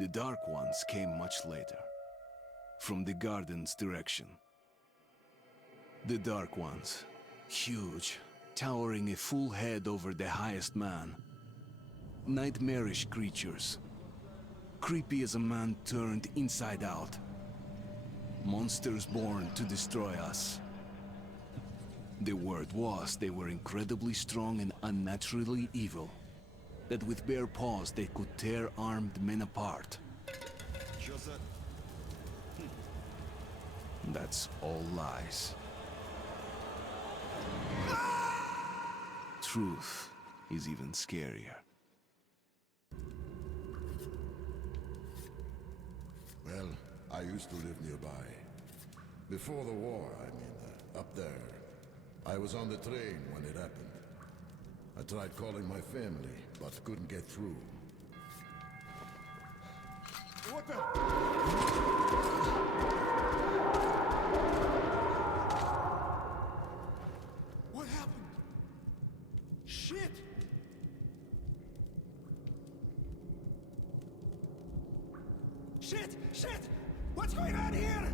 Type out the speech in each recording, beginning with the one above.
The Dark Ones came much later, from the garden's direction. The Dark Ones, huge, towering a full head over the highest man. Nightmarish creatures, creepy as a man turned inside out. Monsters born to destroy us. The word was they were incredibly strong and unnaturally evil. That with bare paws they could tear armed men apart. That's all lies. Truth is even scarier. Well, I used to live nearby. Before the war, up there. I was on the train when it happened. I tried calling my family, but couldn't get through. What the? What happened? Shit! Shit! Shit! What's going on here?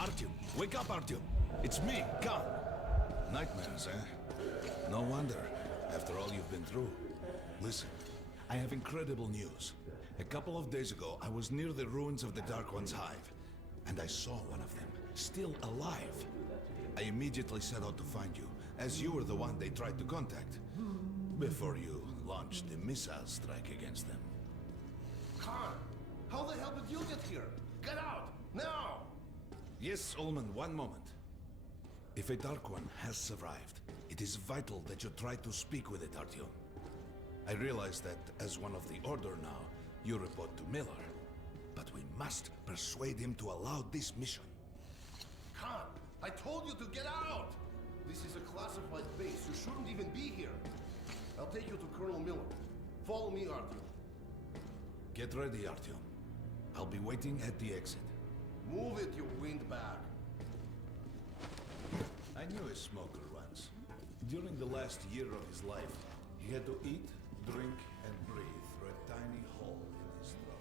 Artyom, wake up, Artyom! It's me, Khan! Nightmares, eh? No wonder, after all you've been through. Listen, I have incredible news. A couple of days ago, I was near the ruins of the Dark One's hive, and I saw one of them, still alive. I immediately set out to find you, as you were the one they tried to contact, before you launched the missile strike against them. Khan, how the hell did you get here? Get out, now! Yes, Ullman, one moment. If a Dark One has survived, it is vital that you try to speak with it, Artyom. I realize that, as one of the Order now, you report to Miller. But we must persuade him to allow this mission. Khan, I told you to get out! This is a classified base. You shouldn't even be here. I'll take you to Colonel Miller. Follow me, Artyom. Get ready, Artyom. I'll be waiting at the exit. Move it, you windbag. I knew a smoker once. During the last year of his life, he had to eat, drink, and breathe through a tiny hole in his throat.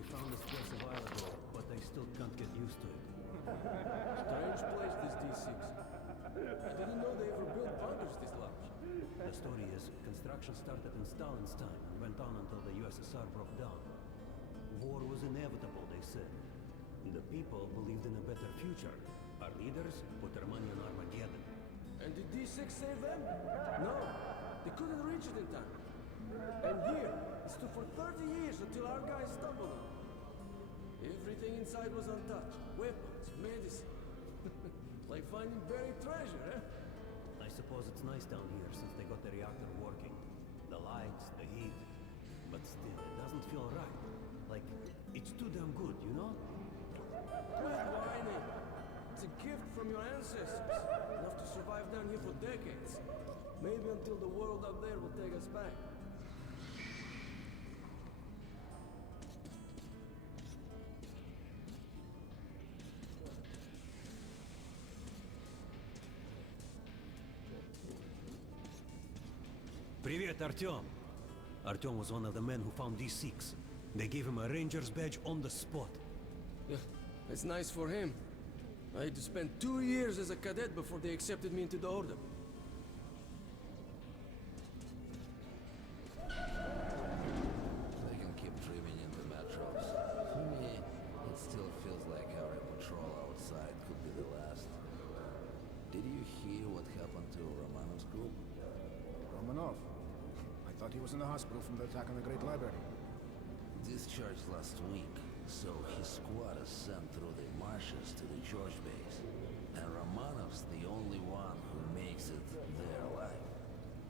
We found this place a while ago, but I still can't get used to it. Strange place, this D6. I didn't know they ever built bunkers this large. The story is, construction started in Stalin's time and went on until the USSR broke down. War was inevitable, they said. The people believed in a better future. Our leaders put their money on Armageddon. And did D6 save them? No, they couldn't reach it in time. And here, it stood for 30 years until our guys stumbled on it. Everything inside was untouched. Weapons, medicine. Like finding buried treasure, eh? I suppose it's nice down here since they got the reactor working. The lights, the heat. But still, it doesn't feel right. Like, it's too damn good, you know? Quit whining. It's a gift from your ancestors. Enough to survive down here for decades. Maybe until the world out there will take us back. Привет, Artyom. Artyom was one of the men who found D6. They gave him a ranger's badge on the spot. Yeah, it's nice for him. I had to spend 2 years as a cadet before they accepted me into the order. They can keep dreaming in the metros. For me, it still feels like every patrol outside could be the last. Did you hear what happened to Romanov's group? Romanov? I thought he was in the hospital from the attack on the Great Library. Discharged last week, so his squad is sent through the marshes to the George base. And Romanov's the only one who makes it there alive.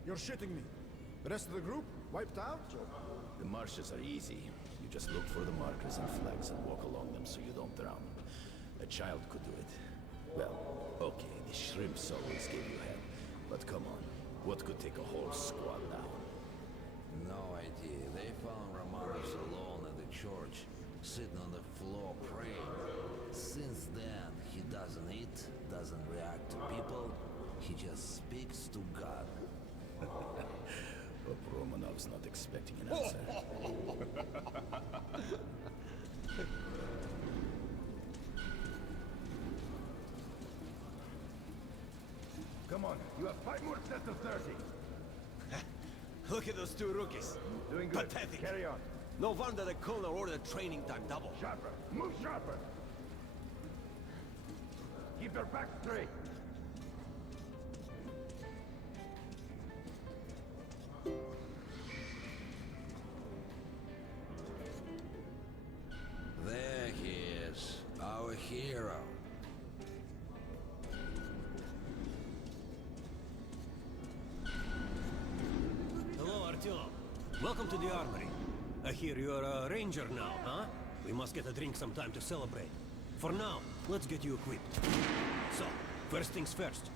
You're shitting me. The rest of the group? Wiped out? The marshes are easy. You just look for the markers and flags and walk along them so you don't drown. A child could do it. Well, okay, the shrimps always give you hell. But come on, what could take a whole squad down? No idea. They found Romanov's alone at the church, sitting on the floor praying. Since then, he doesn't eat, doesn't react to people. He just speaks to God. But Romanov's not expecting an answer. Come on, you have 5 more sets of 30. Look at those 2 rookies. Doing good. Pathetic. Carry on. No wonder the colonel ordered training time double. Sharper. Move sharper. Keep your back straight. There he is, our hero. Hello, Artyom. Welcome to the armory. I hear you're a ranger now, huh? We must get a drink sometime to celebrate. For now, let's get you equipped. So, first things first.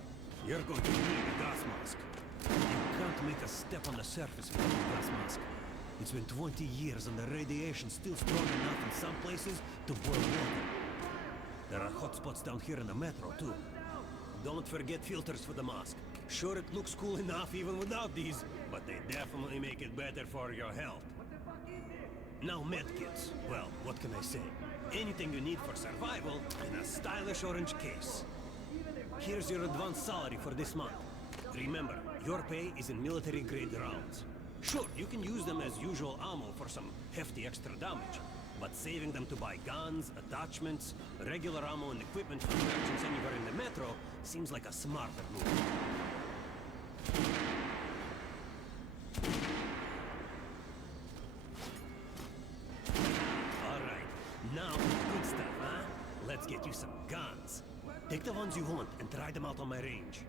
You're going to need a gas mask. You can't make a step on the surface without a gas mask. It's been 20 years and the radiation's still strong enough in some places to boil water. There are hotspots down here in the metro, too. Don't forget filters for the mask. Sure, it looks cool enough even without these, but they definitely make it better for your health. Now medkits. Well, what can I say? Anything you need for survival in a stylish orange case. Here's your advance salary for this month. Remember, your pay is in military-grade rounds. Sure, you can use them as usual ammo for some hefty extra damage, but saving them to buy guns, attachments, regular ammo and equipment for merchants anywhere in the metro seems like a smarter move. Alright, now good stuff, huh? Let's get you some guns. Take the ones you want and try them out on my range.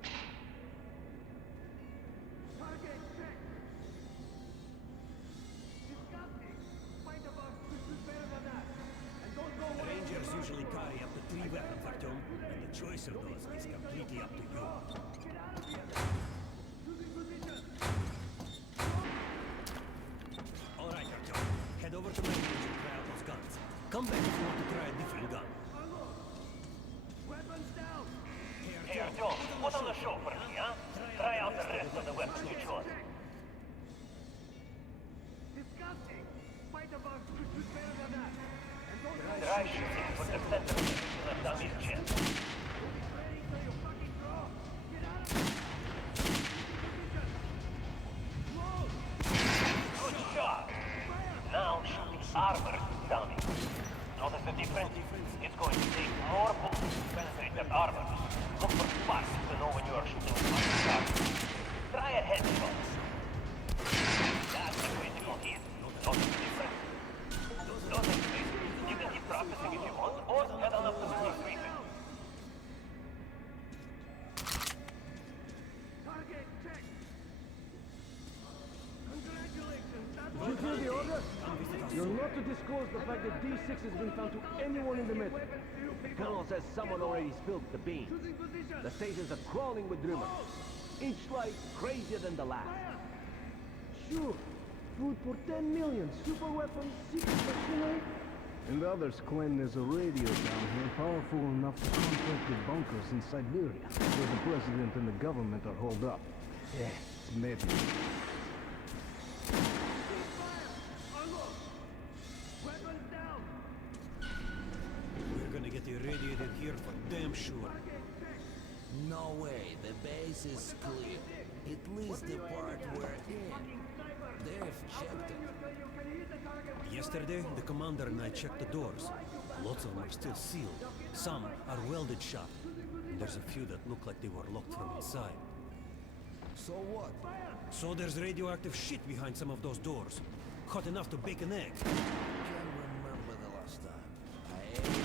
Rangers usually carry up to 3 weapons, Artyom, and the choice of those is completely up to you. Alright, Artyom, head over to my range and try out those guns. Come back if you want to try a different gun. Hey, Artyom, put on the show for me, huh? Try out the rest of the weapons you chose. Try shooting for the center of the dummy's chest. Good shot. Now shoot the armored dummy. Notice the difference? It's going to take more bullets to penetrate that armor. Look for sparks to know when you are shooting with one shot. Try a headshot. That's a critical hit. Notice the difference? Notice the difference? You can keep practicing if you want, or head on up to the next region. Did you hear the order? You're not to disclose the fact that D6 has been found to anyone in the metro. The colonel says someone already spilled the beans. The stations are crawling with rumors. Each like crazier than the last. Sure, food for 10 million, super weapons, secret machinery. And others claim there's a radio down here powerful enough to contract with bunkers in Siberia, where the president and the government are holed up. Yeah, it's maybe. They radiated here for damn sure. No way, the base is clear. At least the part we're in. They've checked it. Yesterday, the commander and I checked the doors. Lots of them are still sealed. Some are welded shut. And there's a few that look like they were locked from inside. So what? So there's radioactive shit behind some of those doors. Hot enough to bake an egg. Can't remember the last time. I ate an egg.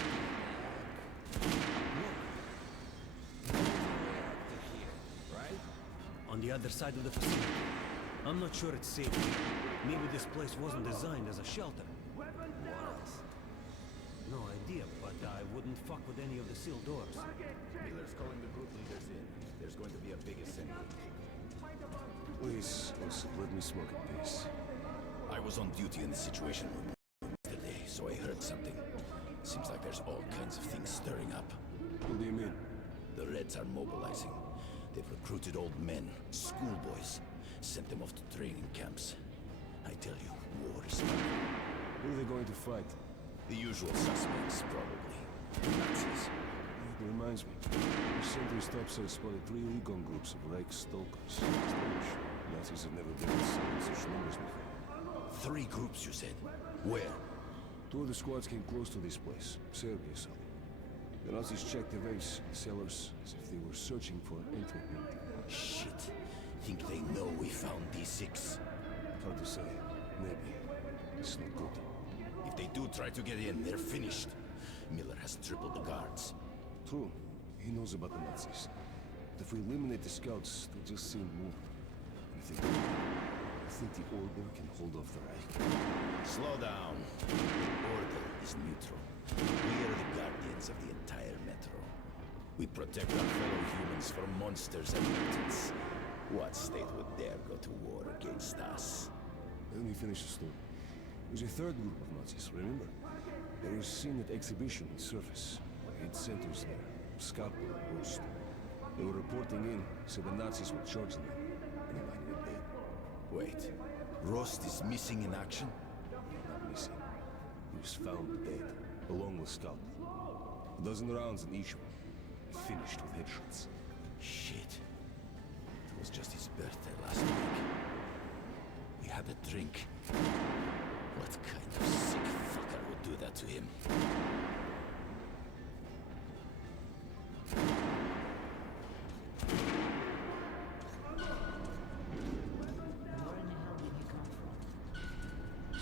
Look. There's a reactor here, right? On the other side of the facility. I'm not sure it's safe here. Maybe this place wasn't designed as a shelter. What else? No idea, but I wouldn't fuck with any of the sealed doors. Miller's calling the group leaders in. There's going to be a big assembly. Please, let me smoke in peace. I was on duty in the Situation Room yesterday, so I heard something. Seems like there's all kinds of things stirring up. What do you mean? The Reds are mobilizing. They've recruited old men, schoolboys, sent them off to training camps. I tell you, war is coming. Who are they going to fight? The usual suspects, probably. Nazis. It reminds me. The sentry's topside spotted 3 recon groups of Reich stalkers. Strange. Nazis have never been in such numbers before. 3 groups, you said? Where? 2 of the squads came close to this place. Serbia, so. The Nazis checked the vents, cellars, as if they were searching for an entry point. Shit. Think they know we found D6? Hard to say. Maybe. It's not good. If they do try to get in, they're finished. Miller has tripled the guards. True. He knows about the Nazis. But if we eliminate the scouts, they'll just send more. And if they do, I think the Order can hold off the Reich. Slow down. The Order is neutral. We are the guardians of the entire metro. We protect our fellow humans from monsters and mutants. What state would dare go to war against us? Let me finish the story. There's a 3rd group of Nazis, remember? They were seen at exhibition in Surface. We had centers there. Scalpel and Roast. They were reporting in, so the Nazis were charging them. And mine were dead. Wait. Rost is missing in action? Not missing. He was found dead, along with Scalpel. A dozen rounds in each one. Finished with headshots. Shit. It was just his birthday last week. We had a drink. What kind of sick fucker would do that to him?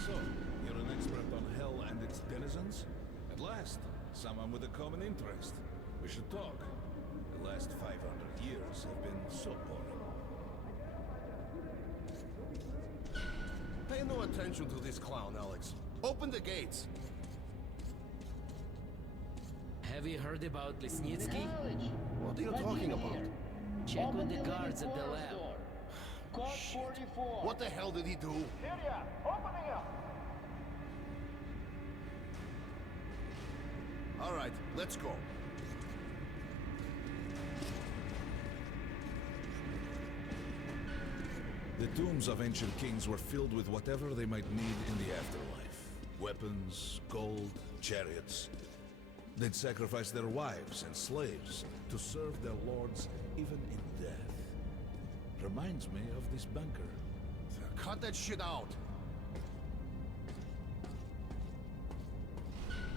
So, you're an expert on hell and its denizens? At last, someone with a common interest. We should talk. The last 500 years have been so boring. Pay no attention to this clown, Alex. Open the gates. Have you heard about Lesnitsky? What are you talking about? Check with the guards at the lab. Shit. What the hell did he do? All right, let's go. The tombs of ancient kings were filled with whatever they might need in the afterlife. Weapons, gold, chariots. They'd sacrifice their wives and slaves to serve their lords even in death. Reminds me of this bunker. Cut that shit out.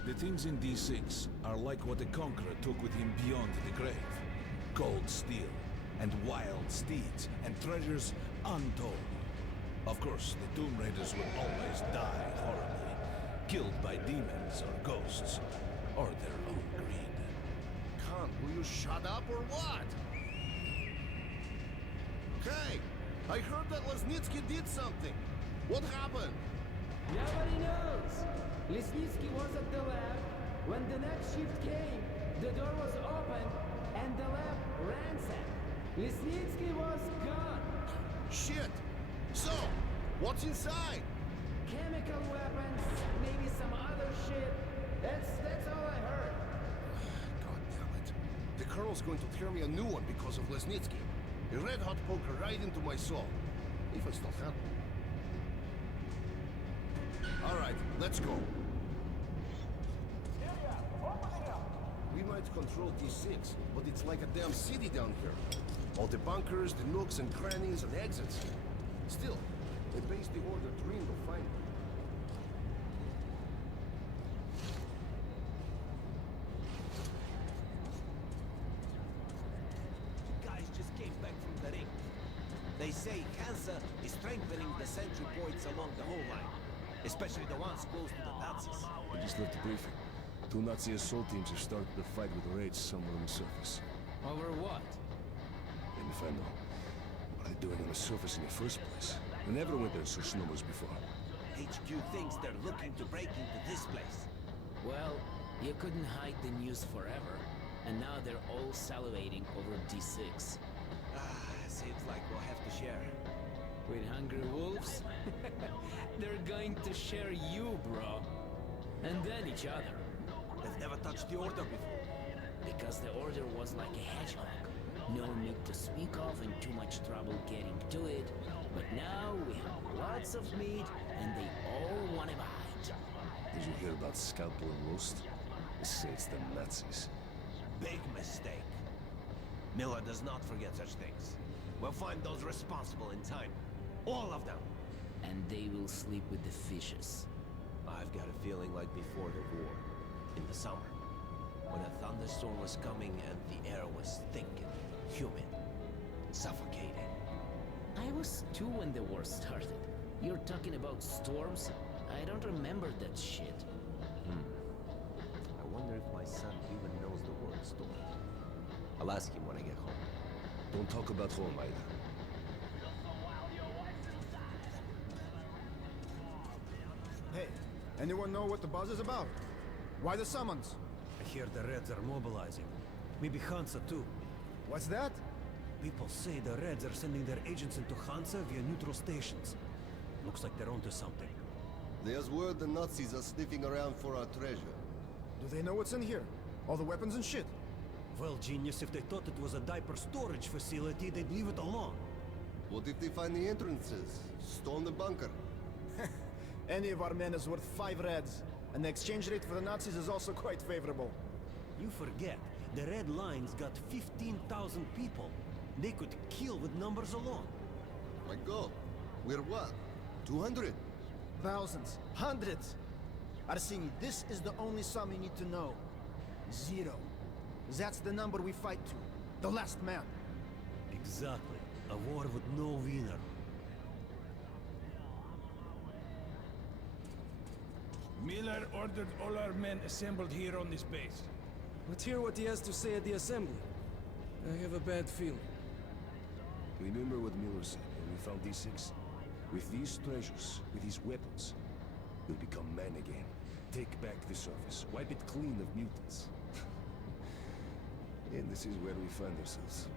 The things in D6 are like what the Conqueror took with him beyond the grave. Gold steel, and wild steeds, and treasures untold. Of course, the Tomb Raiders will always die horribly, killed by demons or ghosts, or their own greed. Khan, will you shut up or what? Hey, I heard that Lesnitsky did something. What happened? Nobody knows. Lesnitsky was at the lab. When the next shift came, the door was open and the lab ransacked. Lesnitsky was gone. Shit. So, what's inside? Chemical weapons, maybe some other shit. That's all I heard. God damn it. The Colonel's going to tear me a new one because of Lesnitsky. A red-hot poker right into my soul. If I still have one. All right, let's go. We might control D6, but it's like a damn city down here. All the bunkers, the nooks and crannies and exits. Still, a base the Order dreamed of finding. Guys just came back from the ring. They say Hansa is strengthening the sentry points along the whole line, especially the ones close to the Nazis. I just left the briefing. 2 Nazi assault teams have started the fight with raids somewhere on the surface. Over what? Let me find out. What are they doing on the surface in the first place? I never went there in such numbers before. HQ thinks they're looking to break into this place. Well, you couldn't hide the news forever. And now they're all salivating over D6. Seems like we'll have to share. With hungry wolves? They're going to share you, bro. And then each other. They've never touched the Order before. Because the Order was like a hedgehog. No meat to speak of and too much trouble getting to it. But now we have lots of meat and they all want to bite. Did you hear about scalpel and roast? They say it's the Nazis. Big mistake. Miller does not forget such things. We'll find those responsible in time. All of them. And they will sleep with the fishes. I've got a feeling like before the war. In the summer. When a thunderstorm was coming and the air was thick and humid. Suffocating. I was 2 when the war started. You're talking about storms? I don't remember that shit. I wonder if my son even knows the word storm. I'll ask him when I get home. Don't talk about home either. Hey, anyone know what the buzz is about? Why the summons? I hear the Reds are mobilizing. Maybe Hansa too. What's that? People say the Reds are sending their agents into Hansa via neutral stations. Looks like they're onto something. There's word the Nazis are sniffing around for our treasure. Do they know what's in here? All the weapons and shit? Well, genius, if they thought it was a diaper storage facility, they'd leave it alone. What if they find the entrances? Storm the bunker? Any of our men is worth 5 Reds. And the exchange rate for the Nazis is also quite favorable. You forget, the Red Line's got 15,000 people. They could kill with numbers alone. My God, we're what? 200? Thousands. Hundreds. Arseny, this is the only sum you need to know. 0. That's the number we fight to. The last man. Exactly. A war with no winner. Miller ordered all our men assembled here on this base. Let's hear what he has to say at the assembly. I have a bad feeling. Remember what Miller said when we found D6? With these treasures, with these weapons, we'll become men again. Take back the surface, wipe it clean of mutants. And this is where we find ourselves.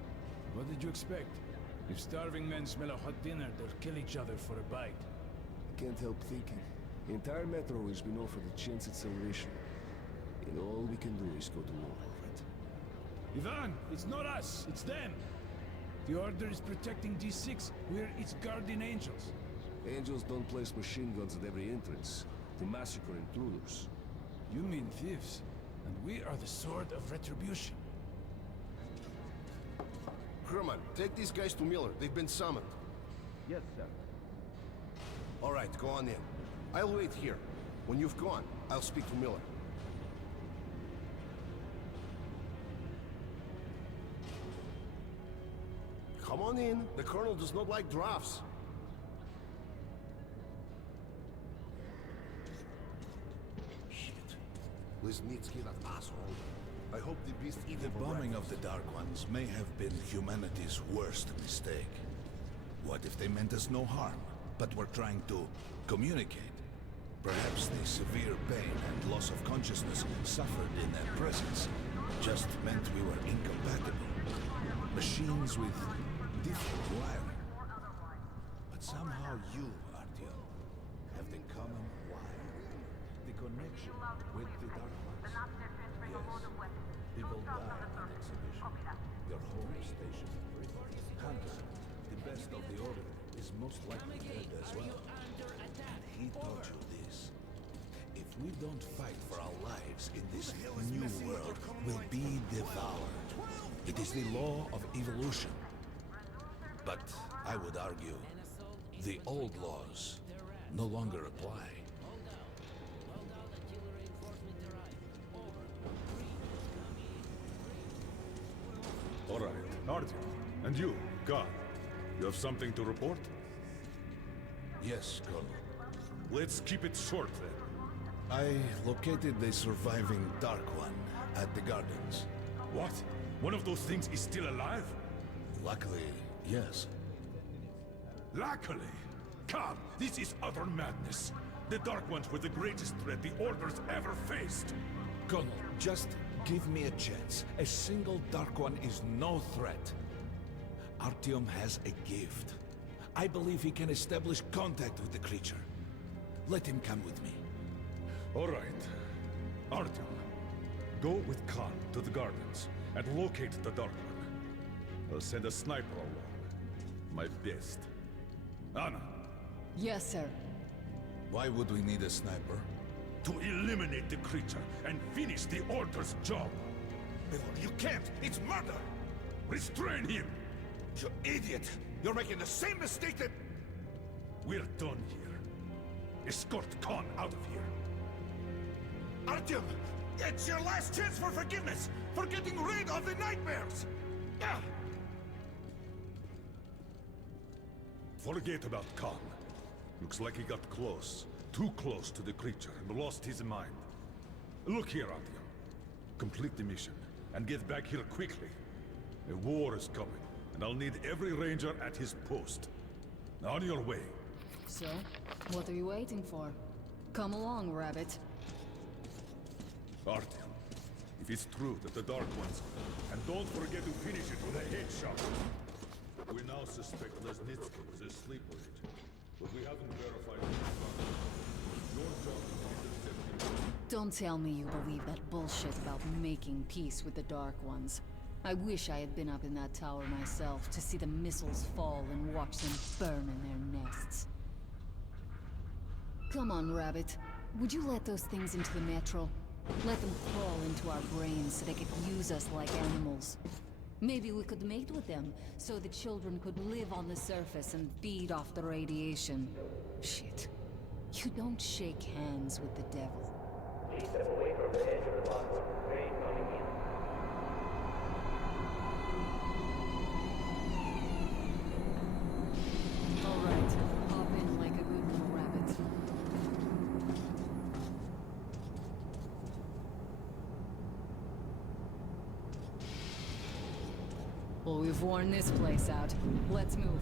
What did you expect? If starving men smell a hot dinner, they'll kill each other for a bite. I can't help thinking. The entire metro has been offered a chance at salvation. And all we can do is go to war over it. Ivan, it's not us, it's them. The Order is protecting D6. We're its guardian angels. Angels don't place machine guns at every entrance to massacre intruders. You mean thieves, and we are the sword of retribution. Herman, take these guys to Miller. They've been summoned. Yes, sir. All right, go on in. I'll wait here. When you've gone, I'll speak to Miller. Come on in. The Colonel does not like drafts. Shit. Lesnitsky, that asshole. I hope the beast eat The him for bombing breakfast. of the Dark Ones may have been humanity's worst mistake. What if they meant us no harm, but were trying to communicate? Perhaps the severe pain and loss of consciousness suffered in their presence just meant we were incompatible. Machines with different wiring. But somehow you, Artyom, have the common wiring. The connection with the Dark Ones. Yes. People die on exhibition. Your home station. Hunter, the best of the Order, is most likely dead as well. And he taught you this. If If we don't fight for our lives in this new world, we'll be devoured. It is the law of evolution. But I would argue the old laws no longer apply. All right, Artyom. And you, God, you have something to report? Yes, Colonel. Let's keep it short then. I located the surviving Dark One at the Gardens. What? One of those things is still alive? Luckily, yes. Luckily? Come, this is utter madness. The Dark Ones were the greatest threat the Order's ever faced. Colonel, just give me a chance. A single Dark One is no threat. Artyom has a gift. I believe he can establish contact with the creature. Let him come with me. All right. Artyom, go with Khan to the Gardens and locate the Dark One. I'll send a sniper along. My best. Anna. Yes, sir. Why would we need a sniper? To eliminate the creature and finish the Order's job. You can't! It's murder! Restrain him! You idiot! You're making the same mistake that... We're done here. Escort Khan out of here. Artyom! It's your last chance for forgiveness! For getting rid of the nightmares! Ah! Forget about Khan. Looks like he got close. Too close to the creature and lost his mind. Look here, Artyom. Complete the mission and get back here quickly. A war is coming, and I'll need every ranger at his post. On your way. So, what are you waiting for? Come along, Rabbit. Artyom, if it's true that the Dark Ones... And don't forget to finish it with a headshot. We now suspect Lesnitsky was a sleeper agent, but we haven't verified his Your job is intercepting... Don't tell me you believe that bullshit about making peace with the Dark Ones. I wish I had been up in that tower myself to see the missiles fall and watch them burn in their nests. Come on, Rabbit. Would you let those things into the metro? Let them crawl into our brains so they could use us like animals. Maybe we could mate with them, so the children could live on the surface and feed off the radiation. Shit. You don't shake hands with the devil. Please step away from the edge of the platform. Train coming in. All right. Hop in like a good little rabbit. Well, we've worn this place out. Let's move.